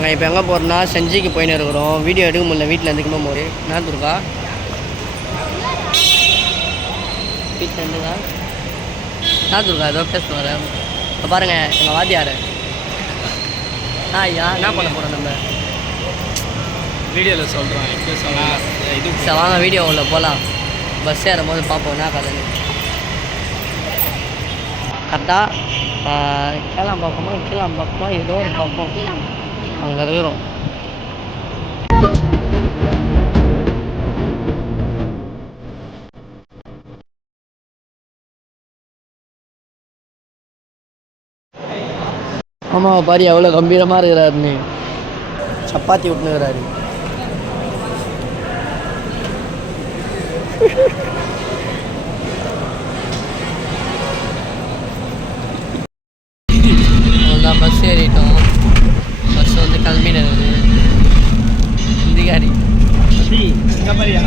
நாங்கள் இப்போ எங்கே போகிறோம்னா செஞ்சிக்கு போயின்னு இருக்கிறோம். வீடியோ எடுக்க முடியல, வீட்டில் எதுக்குமே போது. என்ன துர்கா வீட்டில் இருந்துக்கா என்ன துர்கா ஏதோ பேசுவார். இப்போ பாருங்கள் எங்கள் வாத்தியார். ஐயா என்ன பண்ண போகிறோம் நம்ம வீடியோவில் சொல்கிறோம். எப்படி சொல்லலாம் இது சார் வாங்க வீடியோ உள்ள போகலாம். பஸ் ஏறும் போது பார்ப்போம் என்ன கதைன்னு. கரெக்டாக கேளாம் பார்ப்போமா கீழாம் பார்ப்போமா ஏதோ ஒரு பார்ப்போம். அங்கே இருக்கிறோம். ஆமாம் பாரி எவ்வளோ கம்பீரமாக இருக்கிறாருன்னு. சப்பாத்தி விட்டுனுக்கிறாரு. அவ்வளோதான் பஸ் ஏறிட்டோம். பஸ் வந்து கிளம்பினது. இந்திகாரி எங்கே பாரியா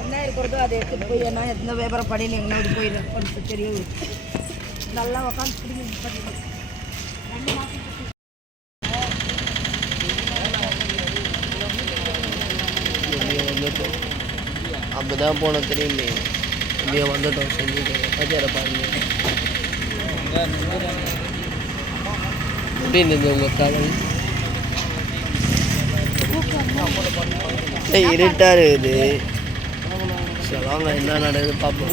என்ன இருக்கிறதோ அதை எடுத்துகிட்டு போய் என்ன எந்த வியாபாரம் பண்ணி எங்கன்னா போயிடும் தெரியும். நல்லா உட்காந்து அப்படிதான் போனோம் தெரியுமே. அப்படியே வந்துட்டோம் செஞ்சுட்டு பஜாரை பாருங்க. எப்படி இருந்தது உங்கள் காலம்? இருட்டா இருக்குது. சரி வாங்க என்ன நடக்குது பார்ப்போம்.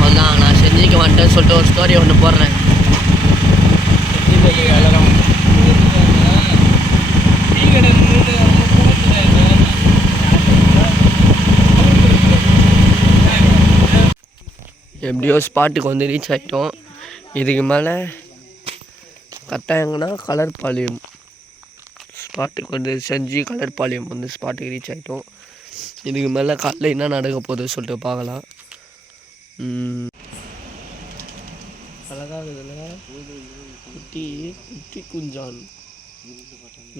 அவ்வளோதான் நான் செஞ்சுக்க வந்துட்டேன்னு சொல்லிட்டு ஒரு ஸ்டோரி ஒன்று போடுறேன். எப்படியோ ஸ்பாட்டுக்கு வந்து ரீச் ஆகிட்டோம். இதுக்கு மேலே கட்டாயங்கன்னா கலர்பாளையம் ஸ்பாட்டுக்கு வந்து செஞ்சு கலர்பாளையம் வந்து ஸ்பாட்டுக்கு ரீச் ஆகிட்டோம். இதுக்கு மேலே காலைல என்ன நடக்க போகுதுன்னு சொல்லிட்டு பார்க்கலாம். அழகாக இருக்குதுல்ல குட்டி குட்டி குஞ்சான்.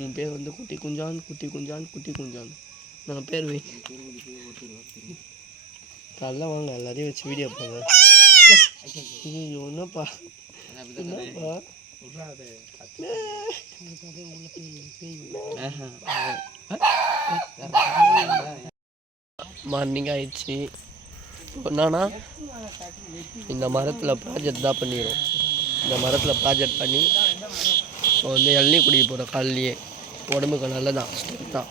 உன் பேர் வந்து குட்டி குஞ்சான் குட்டி குஞ்சான் குட்டி குஞ்சான். நான் பேர் வை காலைல வாங்க எல்லாரையும் வச்சு வீடியோ போங்க. என்னப்பா என்னப்பா மார்னிங் ஆயிடுச்சு. என்னன்னா இந்த மரத்தில் ப்ராஜெக்ட் தான் பண்ணிடுறோம். இந்த மரத்தில் ப்ராஜெக்ட் பண்ணி இப்போ வந்து இளநீ குடிக்க போகிறோம். காலையிலேயே உடம்புக்கு நல்லதான் ஸ்ட்ரென்த் தான்.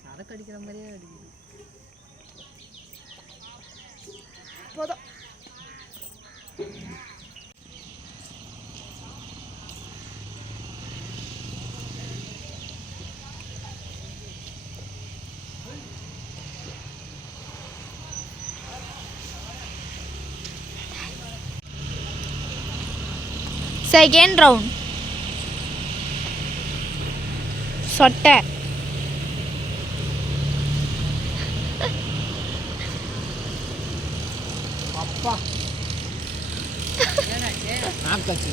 சரக்கு அடிக்கிற மாதிரியே அடிக்குது. போதும் செகண்ட் ரவுண்ட் சொட்டை அப்பா நாக்காச்சு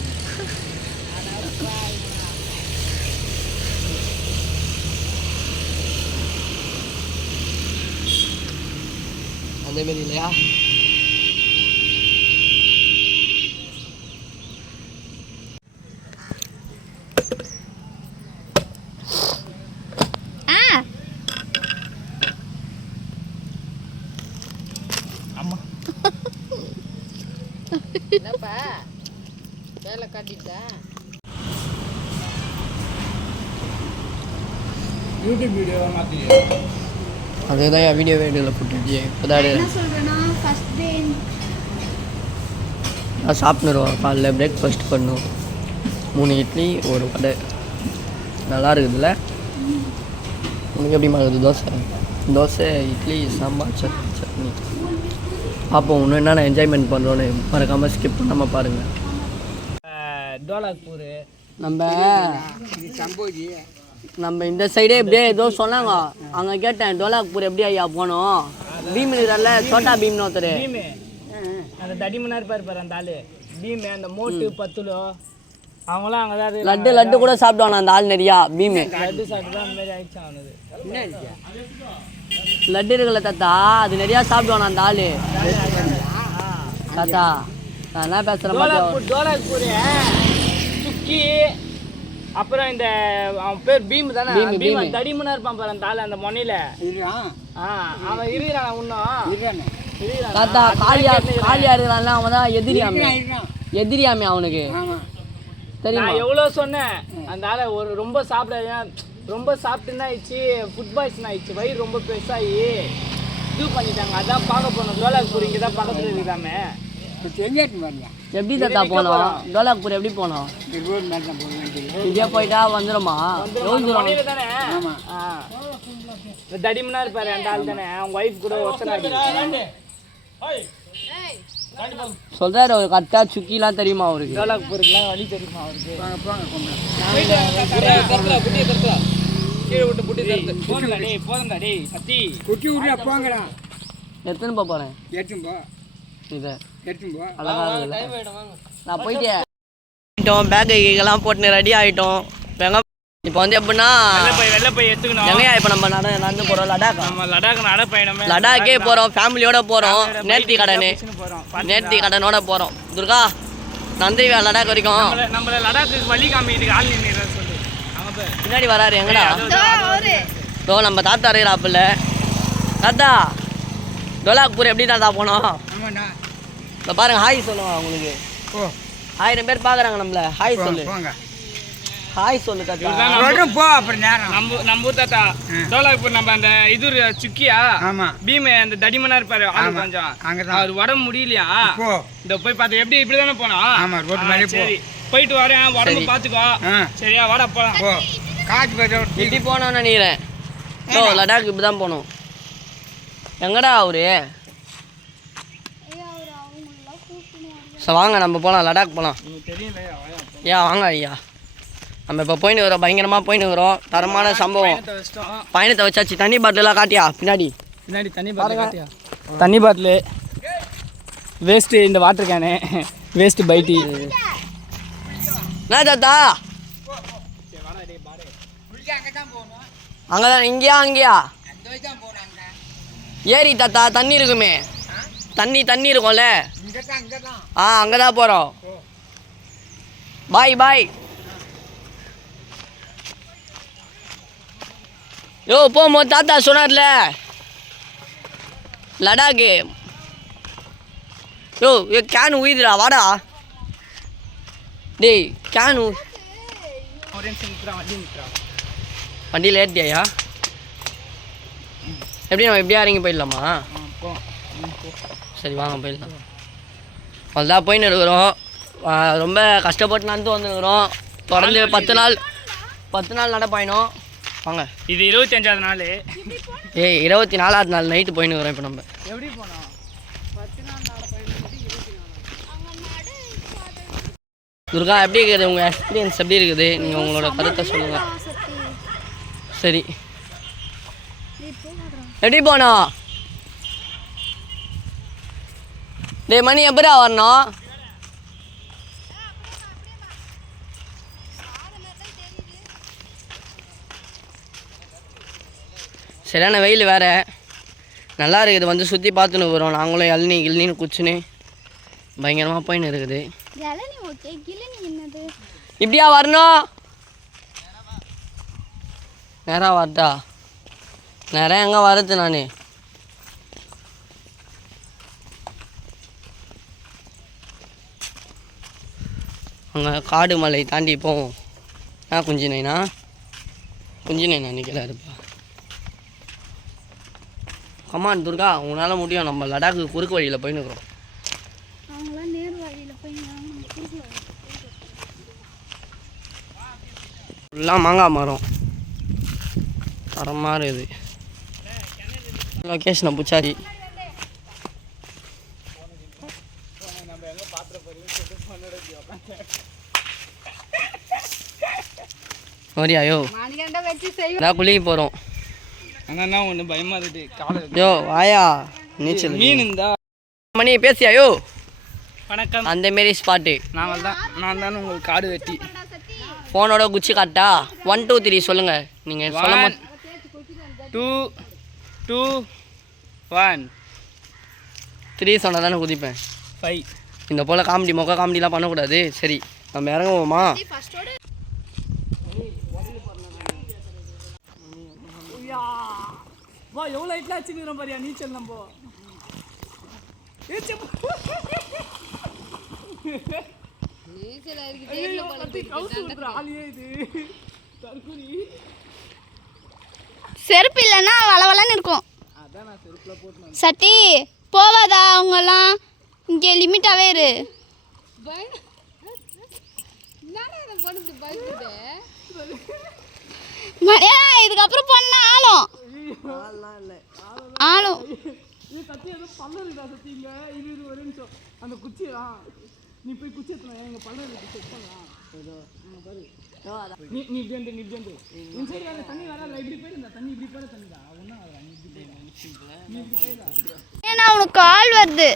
அந்த மாரி இல்லையா? என்னப்பா வேலை காட்டிட்டா யூடியூப் வீடியோ மாற்றி அதுதான் என் வீடியோ வீடியோவில் போட்டுருச்சு. இப்போதான் நான் சாப்பிட்ணுருவோம். காலைல பிரேக்ஃபாஸ்ட் பண்ணோம். 3 இட்லி ஒரு வடை. நல்லா இருக்குதுல்ல? உனக்கு எப்படிமா இருக்குது? தோசை இட்லி சாம்பார் சட்னி. பார்ப்போம் இன்னும் என்னென்ன என்ஜாய்மெண்ட் பண்ணுறோன்னு மறக்காமல் ஸ்கிப் பண்ணாமல் பாருங்கள். டோலாக்பூர் நம்ம சம்போஜி நம்ம இந்த சைடே இப்படியே ஏதோ சொன்னாங்க அங்கே கேட்டேன் டோலாக்பூர் எப்படி ஐயா போனோம் பீம் இருக்கிறல்ல சோட்டா பீம்னு ஒருத்தர் பீமு அந்த தடிமனா இருப்பார் பாரு அந்த ஆளு பீமு அந்த மோட்டு பத்துலோ அவங்களாம் அங்கே தான் லட்டு கூட சாப்பிடுவாங்க அந்த ஆள் நிறையா பீமு லட்டு சாப்பிட்டு அந்த மாதிரி ஆயிடுச்சு அவனுது லட்டு இருக்குல்ல தாத்தா அது நிறையா சாப்பிடுவானா அந்த ஆள் தாத்தா நான் என்ன பேசுகிறேன் டோலாக்பூர் சுக்கி அப்புறம் இந்த அவன் பேர் பீம் தானே பீம் தடிமனா இருப்பான் பாரு அந்த ஆள் அந்த மொனையில அவன் இருக்கிறான் இன்னும் தாத்தா காலியா இருக்கிறான்ல அவன் தான் எதிரியாமே அவனுக்கு தெரியுமா நான் எவ்வளோ சொன்னேன் அந்த ஆளை ஒரு ரொம்ப ரொம்ப சாப்பிட்டுன்னு ஆயிடுச்சு ஃபுட் பாய்சன் ஆயிடுச்சு வயிறு ரொம்ப பெருசாகி இது பண்ணிட்டாங்க அதான் பார்க்க போனோம் டோலாக்பூர் இங்கே தான் பக்கத்தில் இருக்கிறாமே எப்படி தாத்தா போனோம் டோலாக்பூர் எப்படி போனோம் இதே போயிட்டா வந்துடுமா தானே தடிமனா இருப்பாரு அந்த ஆள் தானே அவங்க ஒய்ஃப் கூட ஒருத்தனாடி சொல்றாரு ஒரு கரெக்டா சுக்கிலாம் தெரியுமா அவருக்கு டோலாக்பூருக்குலாம் வழி தெரியுமா அவருக்கு எத்தனை போறேன் இதை நான் போயிட்டேன் பேக்கெல்லாம் போட்டு ரெடி ஆகிட்டோம் இப்போ வந்து எப்படின்னா வெளில போய் எடுத்துக்கணும் எங்கேயா இப்போ நம்ம நடந்து போகிறோம் லடாக் நம்ம லடாக் நடப்பயணமே லடாக்கே போகிறோம் ஃபேமிலியோட போகிறோம் நேர்த்தி கடனோட போகிறோம் துர்கா நந்திரிவா லடாக் வரைக்கும் நம்மள லடாக்கு வழி காமிக்கிறதுக்கு ஆள் நின்று சொல்லு அவங்க பின்னாடி வராரு எங்கடா ஓ நம்ம தாத்தா இருக்கிறாப்புல தாத்தா டோலாக்பூர் எப்படி தாத்தா போனோம் இப்போ பாருங்க ஹாய் சொல்லுவாங்க உங்களுக்கு 1000 பேர் பார்க்குறாங்க நம்மள ஹாய் சொல்லு ஹாய் சொல்லு தாத்தா போ அப்புறம் நேரம் நம்ம ஊர் தாத்தா டோலாக்பூர் நம்ம அந்த இது சுக்கியா பீம் அந்த தடிமனா இருப்பாரு ஆளு கொஞ்சம் அவர் உடம்பு முடியலையா இந்த போய் பார்த்து எப்படி இப்படி தானே போனோம் சரி போயிட்டு வரேன் உடம்பு பார்த்துக்கோ சரியா வாடா போலாம் இப்படி போனோம்னு நினைக்கிறேன் ஓ லடாக் இப்படி தான் போகணும் எங்கடா அவரு வாங்க நம்ம போகலாம் லடாக் போகலாம் ஐயா வாங்க ஐயா நம்ம இப்போ போயின்னு வரோம் பயங்கரமாக போயின்னு வரோம் தரமான சம்பவம் பயணத்தை வச்சாச்சு தண்ணி பாட்டிலெலாம் காட்டியா பின்னாடி தண்ணி பாட்டில் காட்டியா தண்ணி பாட்டில் வேஸ்ட்டு இந்த வாட்டர் கேனு வேஸ்ட்டு பைட்டி என்ன தாத்தா அங்கே தான் அங்கேயா ஏரி தாத்தா தண்ணி இருக்குமே தண்ணி இருக்கும்ல அங்கே தான் போகிறோம் பாய் யோ போகும்போது தாத்தா சொன்னார்ல லடாக்கு யோ கேன் உயிதுடா வாடா டேய் கேன் வண்டியில் ஏற்றியா எப்படி நம்ம எப்படியா இறங்கி போயிடலாமா சரி வாங்க போயிடலாம் அவ்வளோதான் போயின்னு இருக்கிறோம் ரொம்ப கஷ்டப்பட்டு நடந்து வந்துருக்குறோம் தொடர்ந்து 10 நாள் நடப்பாயினோம் வாங்க இது 25வது நாள் 24வது நாள் நைட்டு போயின்னு இருக்கிறோம் இப்போ நம்ம எப்படி போனோம் துர்கா எப்படி இருக்குது உங்கள் எக்ஸ்பீரியன்ஸ் எப்படி இருக்குது நீங்கள் உங்களோட கருத்தை சொல்லுங்கள் சரி எப்படி போனோம் டே மணி எப்படா வரணும் சரியான வெயில் வேறு நல்லா இருக்குது வந்து சுற்றி பார்த்துன்னு இருக்கிறோம் நாங்களும் இளநீன்னு குச்சின்னு பயங்கரமாக போயின்னு இருக்குது இப்படியா வரணும் நேராக வரட்டா நேரம் எங்கே வரது நான் அங்கே காடு மலை தாண்டி போவோம் குஞ்சு நைனா நிற்கல இருப்பா கமான் துர்கா உங்களால் முடியும் நம்ம லடாக்கு குறுக்கு வழியில் போயின்னு இருக்கிறோம் ஃபுல்லாக மாங்காய் மரம் தரமாக இருக்குது லொக்கேஷனை புச்சாரி வரியா யோ மணிகண்ட வச்சு செய்வோம். நான் குளிக்க போகிறோம். ஆனால் ஒன்று பயமாக இருக்குது காலை யோ வாயா நீச்சல் மீன் இருந்தா மணி பேசியா யோ. வணக்கம். அந்த மாரி ஸ்பாட்டு நான் தானே உங்களுக்கு காடு வெட்டி ஃபோனோட குச்சி காட்டா 1 2 3 சொல்லுங்கள். நீங்கள் சொல்ல 2 2 1 3 சொன்னால் தானே குதிப்பேன். 5 இந்த போல் காமெடி மொக்க காமெடிலாம் பண்ணக்கூடாது. சரி நம்ம இறங்குவோமா? வா எவ்வளோ ஹைட்லாம் வச்சுக்கிறோம் பாரியா நீச்சல் நம்ம செருப்பு இல்லைன்னா வளவலன்னு இருக்கும். சட்டி போவாதா அவங்கெல்லாம் இங்கே லிமிட்டாகவே இரு. மழையா இதுக்கப்புறம் பொண்ணு ஆளும் ஆளும். கத்தி ஏதோ பல்லு இருக்கா சத்தி இங்கே இது ஒரு நிமிஷம் அந்த குச்சியா நீ போய் குச்சி எடுத்துனா எங்கள் பல்லு இருக்கு செக் பண்ணலாம் நீ நிஜந்து இந்த சைடு வேறு தண்ணி வர இப்படி போயிரு இந்த தண்ணி இப்படி போயிட தண்ணி தான் ஒன்றும் ஆகல நீ இப்படி போயிடா. ஏன்னா அவனுக்கு கால் வருது.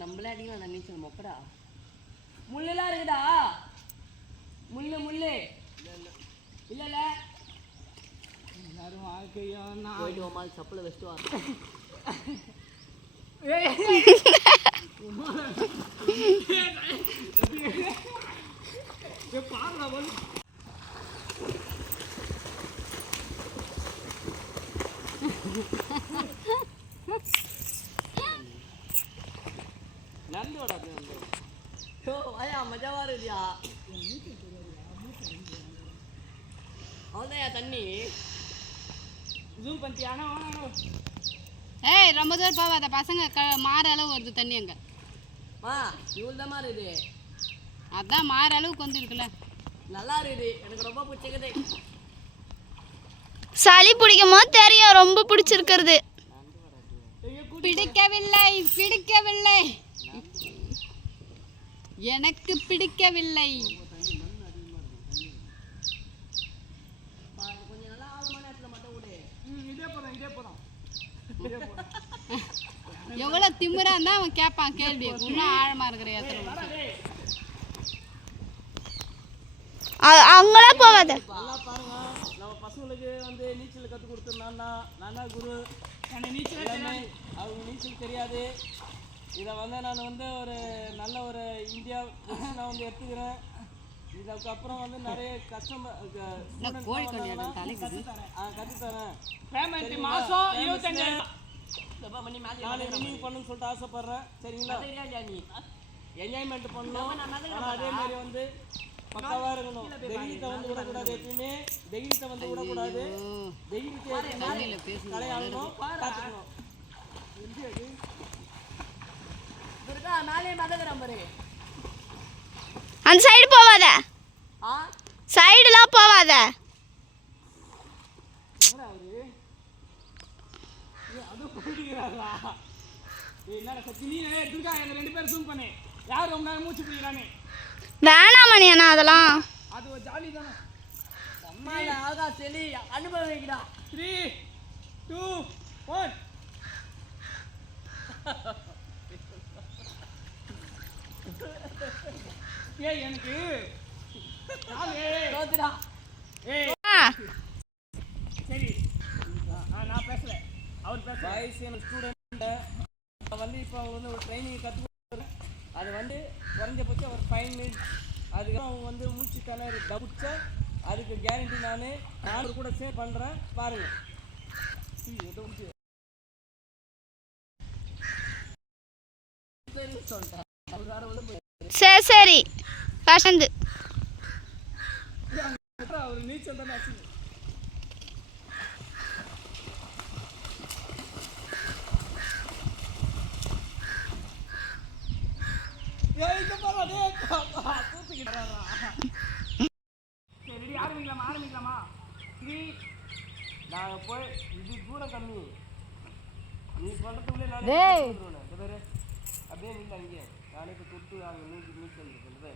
நம்மளே அடிக்கலாம் நீச்சல் மொக்கடா. முள்ளெல்லாம் இருக்குதா? முள்ளு இல்லைல்ல எல்லாரும் வாழ்க்கையா போயிட்டு வாமா சப்பலை வச்சுட்டு வா. நந்தோடா வாயா மஜாவா இருக்குதியா. அவ்வளோதான் தண்ணி ஜூம் பண்ணிட்டியானா. ஏய் ரொம்ப தூரம் போவாத பசங்க மாற அளவு வருது தண்ணி அங்கே. இவ்வளோ தான் இருக்குது. அதான் மாற அளவுக்கு வந்து இருக்குல்ல. நல்லா இருக்குது. எனக்கு ரொம்ப பிடிச்சிருக்குது. சளி பிடிக்கும் போது தெரியும் ரொம்ப பிடிச்சிருக்கிறது. பிடிக்கவில்லை எனக்கு பிடிக்கவில்லை. எவ்வளோ திமுறா இருந்தா அவன் கேட்பான் கேள்வி. இன்னும் ஆழமா இருக்கிற இடத்துல அவங்களாம் போவாத. நல்லா பாருங்க நம்ம பசங்களுக்கு வந்து நீச்சல் கற்றுக் கொடுத்துருந்தான்னா நானா குரு நீச்சல் அவங்க நீச்சல் தெரியாது. இதை வந்து நான் வந்து ஒரு நல்ல ஒரு இந்தியா நான் வந்து எடுத்துக்கிறேன். இதுக்கப்புறம் வந்து நிறைய கஸ்டமர் கற்றுத்தரேன். பேமெண்ட் மாதம் 25,000 நான் ரினியூ பண்ணணும்னு சொல்லிட்டு ஆசைப்பட்றேன். சரிங்களா? நீ என்ஜாய்மெண்ட் பண்ணணும். ஆனால் அதே மாதிரி வந்து பக்காவாக இருக்கணும். தைரியத்தை வந்து விடக்கூடாது. எப்பயுமே தைரியத்தை வந்து விடக்கூடாது. தைரியத்தை கலையாளணும் பார்த்துக்கணும். நானே மதகிறேன் பாரு. அந்த சைடு போவாத. சைடுலாம் போவாத. என்னடா சத்தி நீ துர்கா எங்க 2 பேரும் ஜூம் பண்ணு. யார் ரொம்ப நேரம் மூச்சு பிடிக்கிறானே. வேணாம் மணி அண்ணா அதெல்லாம். அது ஒரு ஜாலி தானே. அம்மால ஆகா செலி அனுபவம் வைக்கடா. 3 2 1 ஏய் எனக்கு தோத்துடா. ஏய் சரி நான் பேசல. அவர் பேச பாய்ஸ் என் ஸ்டூடெண்ட் வந்து இப்போ அவங்க வந்து ஒரு ட்ரைனிங் கற்றுக் அது வந்து குறைஞ்சபட்சம் ஒரு 5 மினிட்ஸ். அதுக்கப்புறம் அவங்க வந்து மூச்சு திணறி தப்பிச்சா அதுக்கு கேரண்டி நான் கூட சேவ் பண்ணுறேன். பாருங்கள். சரி சரி வசந்து அவர் நீச்சல் தானே ஆச்சு. ஆரம்பிக்கலாமா 3 நாங்கள் போய் இது தூரம் கம்மி. நீ டேய் அப்படியே நின்று அங்கே நானே இப்போ தொட்டு அங்கே நீச்சல் இருக்குது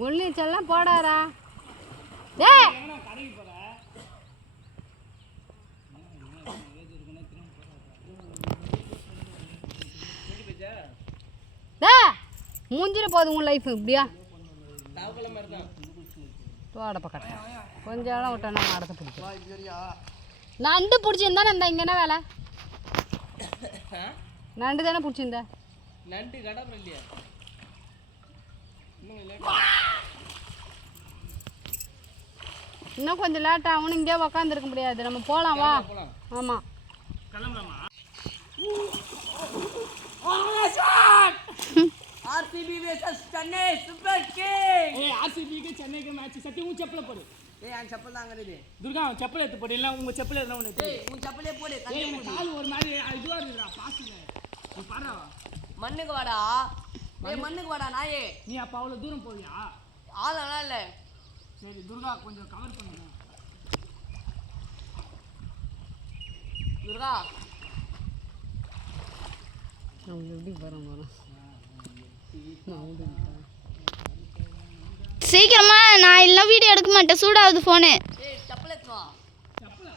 உள்நீச்சல்லாம் போடாரா டேய் மூஞ்சில போதும் உன் லைஃப் இப்படியா தோட பக்கட்ட கொஞ்சம் இடம் விட்டோன்னா மாடத்தை பிடிக்கும் நண்டு பிடிச்சிருந்தா இந்த இங்கே என்ன வேலை நண்டு தானே பிடிச்சிருந்த நண்டு கடை இல்லையா இன்னும் கொஞ்சம் லேட் ஆகும் இங்கே உக்காந்துருக்க முடியாது நம்ம போகலாம் வா ஆமாம் RCB versus Chennai super king RCB के चेन्नई के मैच सत्य उन चप्पल पड़े நான் செப்பல் தாங்க இது दुर्गा चप्पल எடுத்து போடு இல்ல உங்க செப்பல் எல்லாம் ஒண்ணு டேய் உன் செப்பலே போடு கால் ஒரு மாதிரி இதுவா இருக்குடா பாஸ்ல நீ பாறா மண்ணுக்கு வாடா டேய் மண்ணுக்கு வாடா நாயே நீ அப்ப அவ்வளவு தூரம் போவியா ஆளலாம் இல்ல சரி துர்கா கொஞ்சம் கவர் பண்ணுங்க துர்கா அவங்க எப்படி வரோம் சீக்கிரமா நான் இல்லை வீடியோ எடுக்க மாட்டேன் சூடாகுது ஃபோனு டேய் செப்பல் எடுத்து வா செப்பலா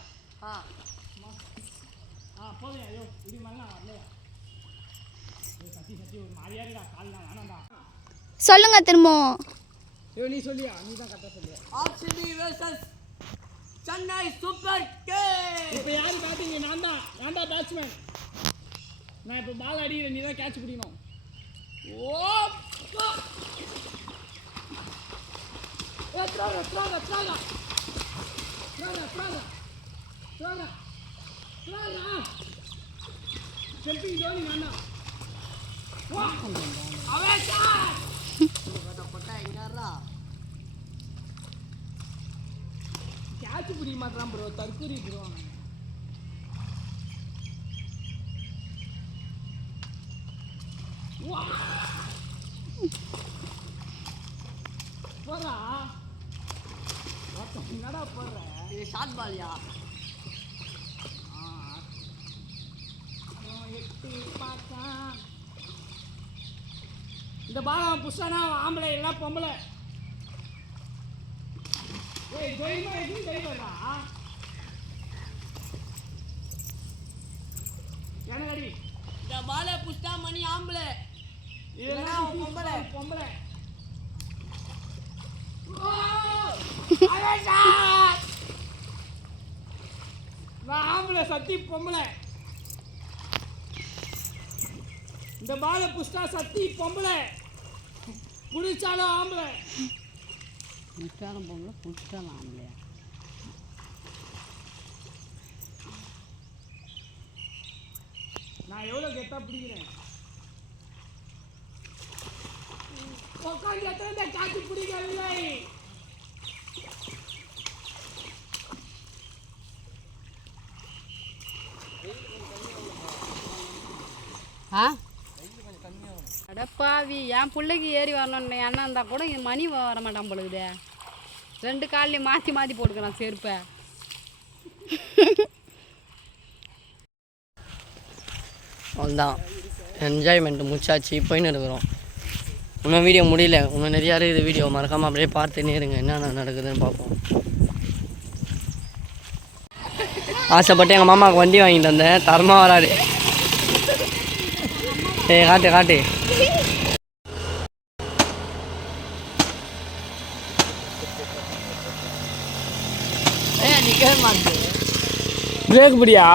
போவியா ஐயோ இது மண்ணா வரலையா சத்தி ஒரு மாதிரியா இருக்கா கால்லாம் வேணாம்டா சொல்லுங்க திரும்பவும் ஐயோ நீ சொல்லியா நீ தான் கரெக்டா சொல்லியா RCB versus Chennai super king இப்போ யாரு பேட்டிங் நான் தான் பேட்ஸ்மேன் நான் இப்போ பால் அடிக்கிறேன் நீ தான் கேட்ச் பிடிக்கணும் ஓ Traga. Selfie doni nana. Wah. Avesha. பட்டா எங்கறா கேட்ச் பிடிக்க மாட்டறான் bro தற்கூரி bro வா போடா என்னடா போடுற இது ஷார்ட் பால்யா இந்த பாலம் புஷ்ஷானா ஆம்பளை இல்ல பொம்பளை ஏய் ஜெயிமா எதுவும் ஜெயிப்பா எனகடி இந்த பாலை புஷ்டா மணி ஆம்பளை இதெல்லாம் பொம்பளை நான் ஆம்பளை சத்தி பொம்பளை இந்த பால புஷ்டா சத்தி பொம்பளை புடிச்சாலும் ஆம்பளை புடிச்சாலும் பொம்பளை புடிச்சாலும் ஆம்பளையா நான் எவ்வளவு கெத்தா பிடிக்கிறேன் உட்காந்து எத்தனை காட்சி பிடிக்கவில்லை அடப்பாவி என் பிள்ளைக்கு ஏறி வரணும்னு அண்ணா இருந்தால் கூட இங்கே மணி வர மாட்டான் பொழுது 2 கால்லையும் மாற்றி மாற்றி போட்டுக்கிறான் செருப்பை அவ்வளோதான் என்ஜாய்மெண்ட் முடிச்சாச்சு போயின்னு இருக்கிறோம் இன்னும் வீடியோ முடியல இன்னும் நிறையா இருக்குது வீடியோ மறக்காமல் அப்படியே பார்த்துன்னே இருங்க என்னென்ன நடக்குதுன்னு பார்ப்போம் ஆசைப்பட்டு எங்கள் மாமாவுக்கு வண்டி வாங்கிட்டு வந்தேன் தரமாக வராது ஏய் காட்டு பிரேக் பிடியா